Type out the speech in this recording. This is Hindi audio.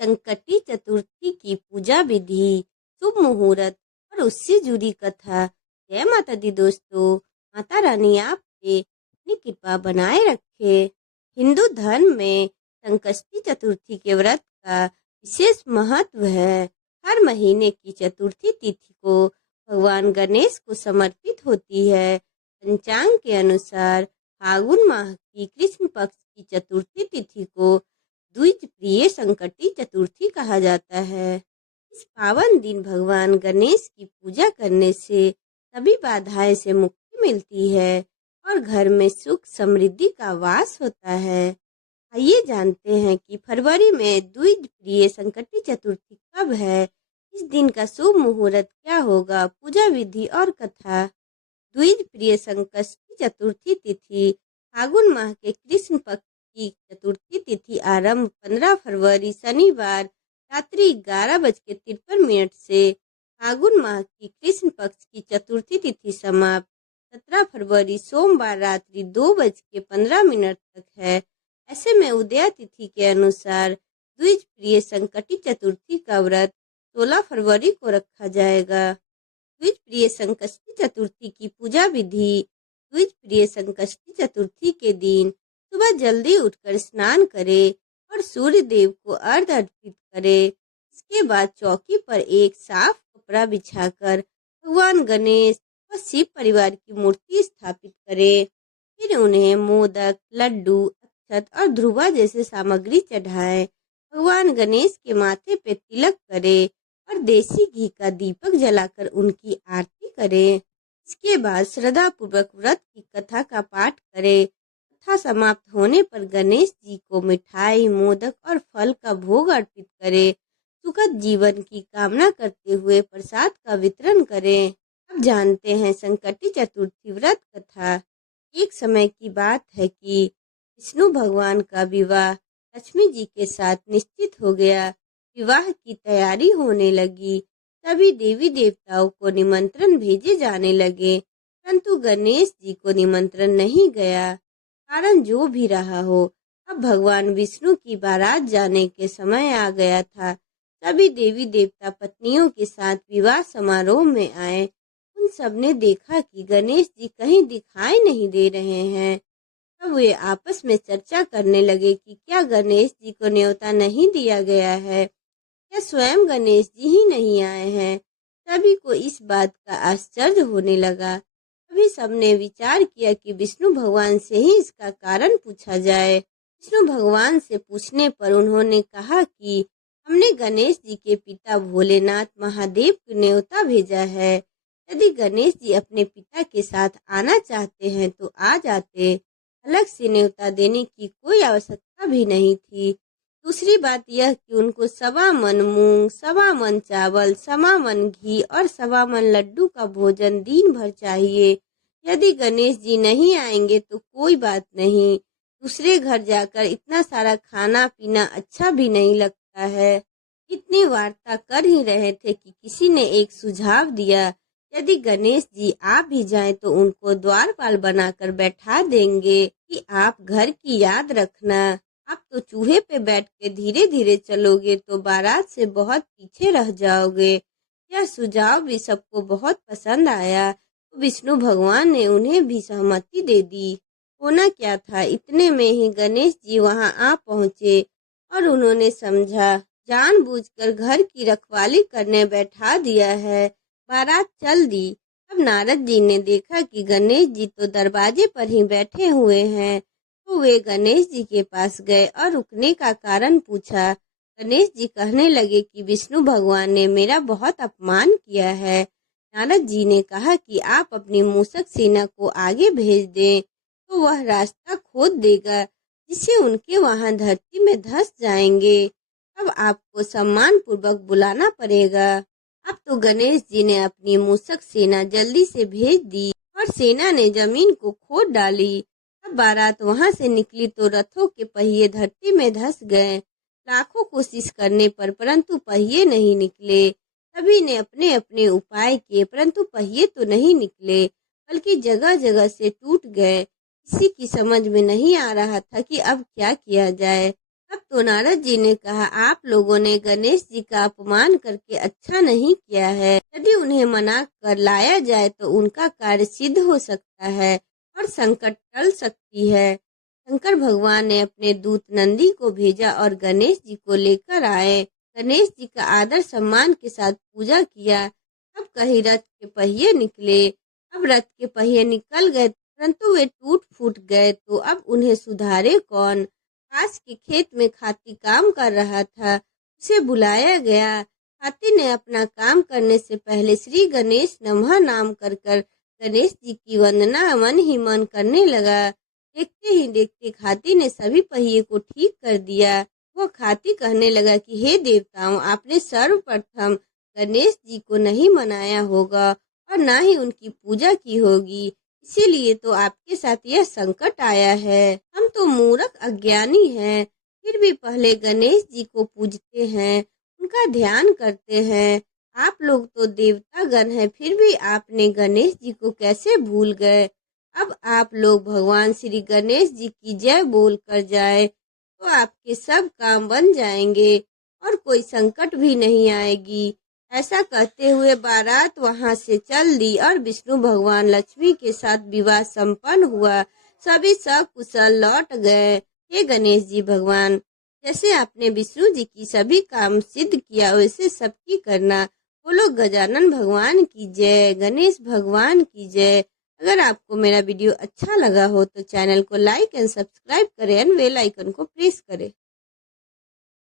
संकटी चतुर्थी की पूजा विधि, शुभ मुहूर्त और उससे जुड़ी कथा। जय माता दी दोस्तों, माता रानी आप पे अपनी कृपा बनाए रखे। हिंदू धर्म में संकष्टी चतुर्थी के व्रत का विशेष महत्व है। हर महीने की चतुर्थी तिथि को भगवान गणेश को समर्पित होती है। पंचांग के अनुसार फागुन माह की कृष्ण पक्ष की चतुर्थी तिथि को द्विज प्रिय संकटी चतुर्थी कहा जाता है। इस पावन दिन भगवान गणेश की पूजा करने से सभी बाधाएं से मुक्ति मिलती है और घर में सुख समृद्धि का वास होता है। आइए जानते हैं कि फरवरी में द्विज प्रिय संकटी चतुर्थी कब है, इस दिन का शुभ मुहूर्त क्या होगा, पूजा विधि और कथा। द्विज प्रिय संकष्टी चतुर्थी तिथि फागुन माह के कृष्ण पक्ष की चतुर्थी तिथि आरंभ 15 फरवरी शनिवार रात्रि 11:53 से फागुन माह की कृष्ण पक्ष की चतुर्थी तिथि समाप्त 17 फरवरी सोमवार रात्रि 2:15 तक है। ऐसे में उदया तिथि के अनुसार द्विज प्रिय संकटी चतुर्थी का व्रत 16 फरवरी को रखा जाएगा। द्विज प्रिय संकष्टी चतुर्थी की पूजा विधि। द्विज प्रिय संकष्टी चतुर्थी के दिन सुबह जल्दी उठकर स्नान करें और सूर्य देव को अर्घ्य अर्पित करें। इसके बाद चौकी पर एक साफ कपड़ा बिछाकर भगवान गणेश व शिव परिवार की मूर्ति स्थापित करें। फिर उन्हें मोदक, लड्डू, अक्षत और ध्रुवा जैसे सामग्री चढ़ाएं। भगवान गणेश के माथे पे तिलक करें और देसी घी का दीपक जलाकर उनकी आरती करें। इसके बाद श्रद्धा पूर्वक व्रत की कथा का पाठ करें। कथा समाप्त होने पर गणेश जी को मिठाई, मोदक और फल का भोग अर्पित करें। सुखद जीवन की कामना करते हुए प्रसाद का वितरण करें। अब जानते हैं संकटी चतुर्थी व्रत कथा। एक समय की बात है कि विष्णु भगवान का विवाह लक्ष्मी जी के साथ निश्चित हो गया। विवाह की तैयारी होने लगी। सभी देवी देवताओं को निमंत्रण भेजे जाने लगे, परंतु गणेश जी को निमंत्रण नहीं गया। कारण जो भी रहा हो, अब भगवान विष्णु की बारात जाने के समय आ गया था। सभी देवी देवता पत्नियों के साथ विवाह समारोह में आए। उन सब ने देखा कि गणेश जी कहीं दिखाई नहीं दे रहे हैं। तब वे आपस में चर्चा करने लगे कि क्या गणेश जी को न्योता नहीं दिया गया है, क्या स्वयं गणेश जी ही नहीं आए हैं। सभी को इस बात का आश्चर्य होने लगा। तभी सबने विचार किया कि विष्णु भगवान से ही इसका कारण पूछा जाए। विष्णु भगवान से पूछने पर उन्होंने कहा कि हमने गणेश जी के पिता भोलेनाथ महादेव को न्योता भेजा है। यदि गणेश जी अपने पिता के साथ आना चाहते हैं तो आ जाते, अलग से न्योता देने की कोई आवश्यकता भी नहीं थी। दूसरी बात यह कि उनको 1.25 मन मूंग, 1.25 मन चावल, 1.25 मन घी और 1.25 मन लड्डू का भोजन दिन भर चाहिए। यदि गणेश जी नहीं आएंगे तो कोई बात नहीं, दूसरे घर जाकर इतना सारा खाना पीना अच्छा भी नहीं लगता है। इतनी वार्ता कर ही रहे थे कि किसी ने एक सुझाव दिया, यदि गणेश जी आ भी जाएं तो उनको द्वारपाल बनाकर बैठा देंगे कि आप घर की याद रखना। आप तो चूहे पे बैठ के धीरे धीरे चलोगे तो बारात से बहुत पीछे रह जाओगे। यह सुझाव भी सबको बहुत पसंद आया, तो विष्णु भगवान ने उन्हें भी सहमति दे दी। होना क्या था, इतने में ही गणेश जी वहां आ पहुंचे और उन्होंने समझा जानबूझकर घर की रखवाली करने बैठा दिया है। बारात चल दी। अब नारद जी ने देखा कि गणेश जी तो दरवाजे पर ही बैठे हुए हैं, तो वे गणेश जी के पास गए और रुकने का कारण पूछा। गणेश जी कहने लगे कि विष्णु भगवान ने मेरा बहुत अपमान किया है। नारद जी ने कहा कि आप अपनी मूषक सेना को आगे भेज दें तो वह रास्ता खोद देगा, जिससे उनके वहां धरती में धंस जाएंगे। अब आपको सम्मान पूर्वक बुलाना पड़ेगा। अब तो गणेश जी ने अपनी मूषक सेना जल्दी से भेज दी और सेना ने जमीन को खोद डाली। अब बारात वहां से निकली तो रथों के पहिए धरती में धंस गए। लाखों कोशिश करने पर परंतु पहिए नहीं निकले। सभी ने अपने अपने उपाय किए परंतु पहिए तो नहीं निकले, बल्कि जगह जगह से टूट गए। किसी की समझ में नहीं आ रहा था कि अब क्या किया जाए। तब तो नारद जी ने कहा, आप लोगों ने गणेश जी का अपमान करके अच्छा नहीं किया है। यदि उन्हें मना कर लाया जाए तो उनका कार्य सिद्ध हो सकता है और संकट टल सकती है। शंकर भगवान ने अपने दूत नंदी को भेजा और गणेश जी को लेकर आए। गणेश जी का आदर सम्मान के साथ पूजा किया। तब कहीं रथ के पहिए निकले। अब रथ के पहिए निकल गए परंतु वे टूट फूट गए, तो अब उन्हें सुधारे कौन। पास के खेत में खाती काम कर रहा था, उसे बुलाया गया। हाथी ने अपना काम करने से पहले श्री गणेश नमः नाम कर गणेश जी की वंदना मन ही मन करने लगा। देखते ही देखते हाथी ने सभी पहिए को ठीक कर दिया। वो हाथी कहने लगा कि हे देवताओं, आपने सर्वप्रथम गणेश जी को नहीं मनाया होगा और ना ही उनकी पूजा की होगी, इसीलिए तो आपके साथ यह संकट आया है। हम तो मूर्ख अज्ञानी हैं, फिर भी पहले गणेश जी को पूजते हैं, उनका ध्यान करते हैं। आप लोग तो देवता गण हैं, फिर भी आपने गणेश जी को कैसे भूल गए। अब आप लोग भगवान श्री गणेश जी की जय बोल कर जाए तो आपके सब काम बन जाएंगे और कोई संकट भी नहीं आएगी। ऐसा कहते हुए बारात वहां से चल दी और विष्णु भगवान लक्ष्मी के साथ विवाह संपन्न हुआ। सभी सकुशल लौट गए। हे गणेश जी भगवान, जैसे आपने विष्णु जी की सभी काम सिद्ध किया वैसे सबकी करना। बोलो गजानन भगवान की जय, गणेश भगवान की जय। अगर आपको मेरा वीडियो अच्छा लगा हो तो चैनल को लाइक एंड सब्सक्राइब करें एंड बेल आइकन को प्रेस करें।